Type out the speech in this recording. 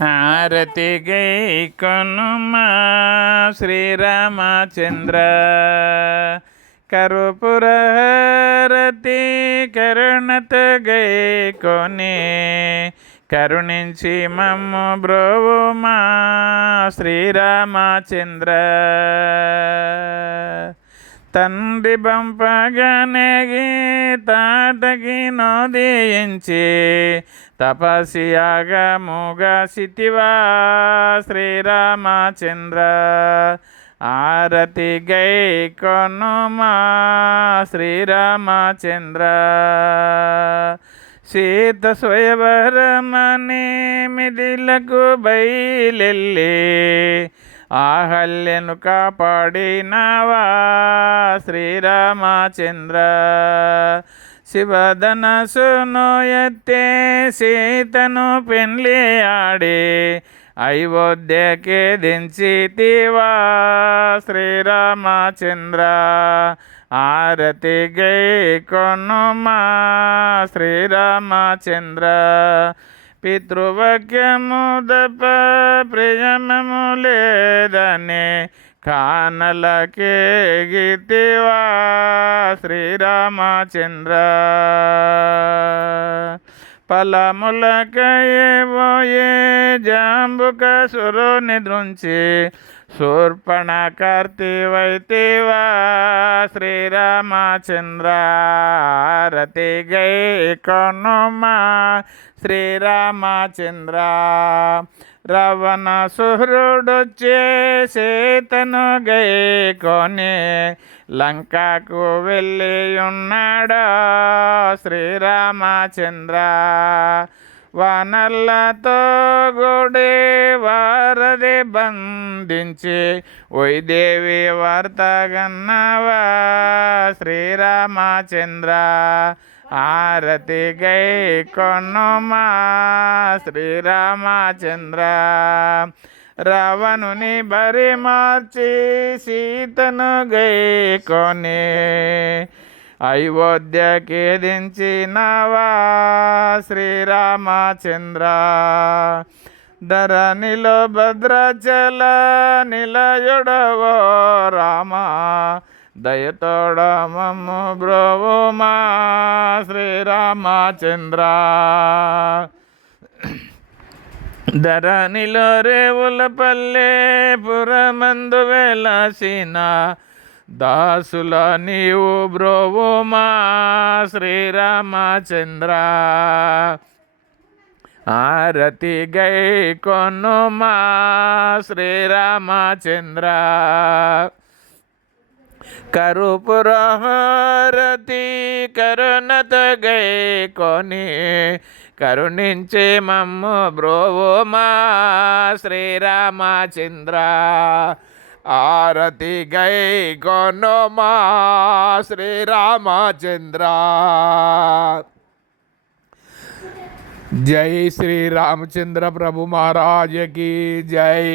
హారతి గై కొనుమా శ్రీరామచంద్ర కర్పూర హారతి కరుణత గై కొని కరుణించి మమ్ము బ్రోవుమా శ్రీరామచంద్ర. తండ్రి బంపగనగి తాతకి నోదయించి తపస్యాగముగా సితివా శ్రీరామచంద్ర. ఆరతి గై కొనుమా శ్రీరామచంద్ర. సీత స్వయవరమని మిదిలకు బయలెల్లి ఆహల్యను కాపాడినవా శ్రీరామచంద్ర. శివధనసును ఎత్తే సీతను పెండ్లి ఆడి అయోధ్యకి దించితివా శ్రీరామచంద్ర. ఆరతి గై కొనుమా శ్రీరామచంద్ర. పితృవాక్యము దప ప్రియమము లేదని కానలకే గీతివా శ్రీరామచంద్ర. ఫలములకయే జాంబుక సురుని దృంచి శూర్పణ కర్తివైతివా శ్రీరామచంద్ర. ఆరతి గై కొనుమా శ్రీరామచంద్ర. రావణ సుహృడొచ్చే సీతను గై కొని లంకకు వెళ్ళి ఉన్నాడా శ్రీరామచంద్ర. వానల్లతో గుడి వారధి బంధించి వైదేవి వార్తగన్నవా శ్రీరామచంద్ర. ఆరతి గై కొనుమా శ్రీరామచంద్ర. రావణుని బరి మార్చి సీతను గై కొని అయోధ్యకి దించినవా శ్రీరామచంద్ర. ధరణిలో భద్రాచల నిలయుడవో రామా దయతోడ మమ్ము బ్రోవుమా శ్రీరామచంద్ర. ధరణిలో రేవుల పల్లె పురమందు వెలసిన దాసుల నీవు బ్రోవుమా శ్రీరామచంద్ర. ఆరతి గై కొనుమా శ్రీరామచంద్ర. కర్పూర హారతి కరుణత గై కొని కరుణించి మమ్ము బ్రోవుమా శ్రీరామచంద్ర. ఆరతి గై కొనుమా శ్రీరామచంద్ర. జై శ్రీ రామచంద్ర ప్రభు महाराज की जय.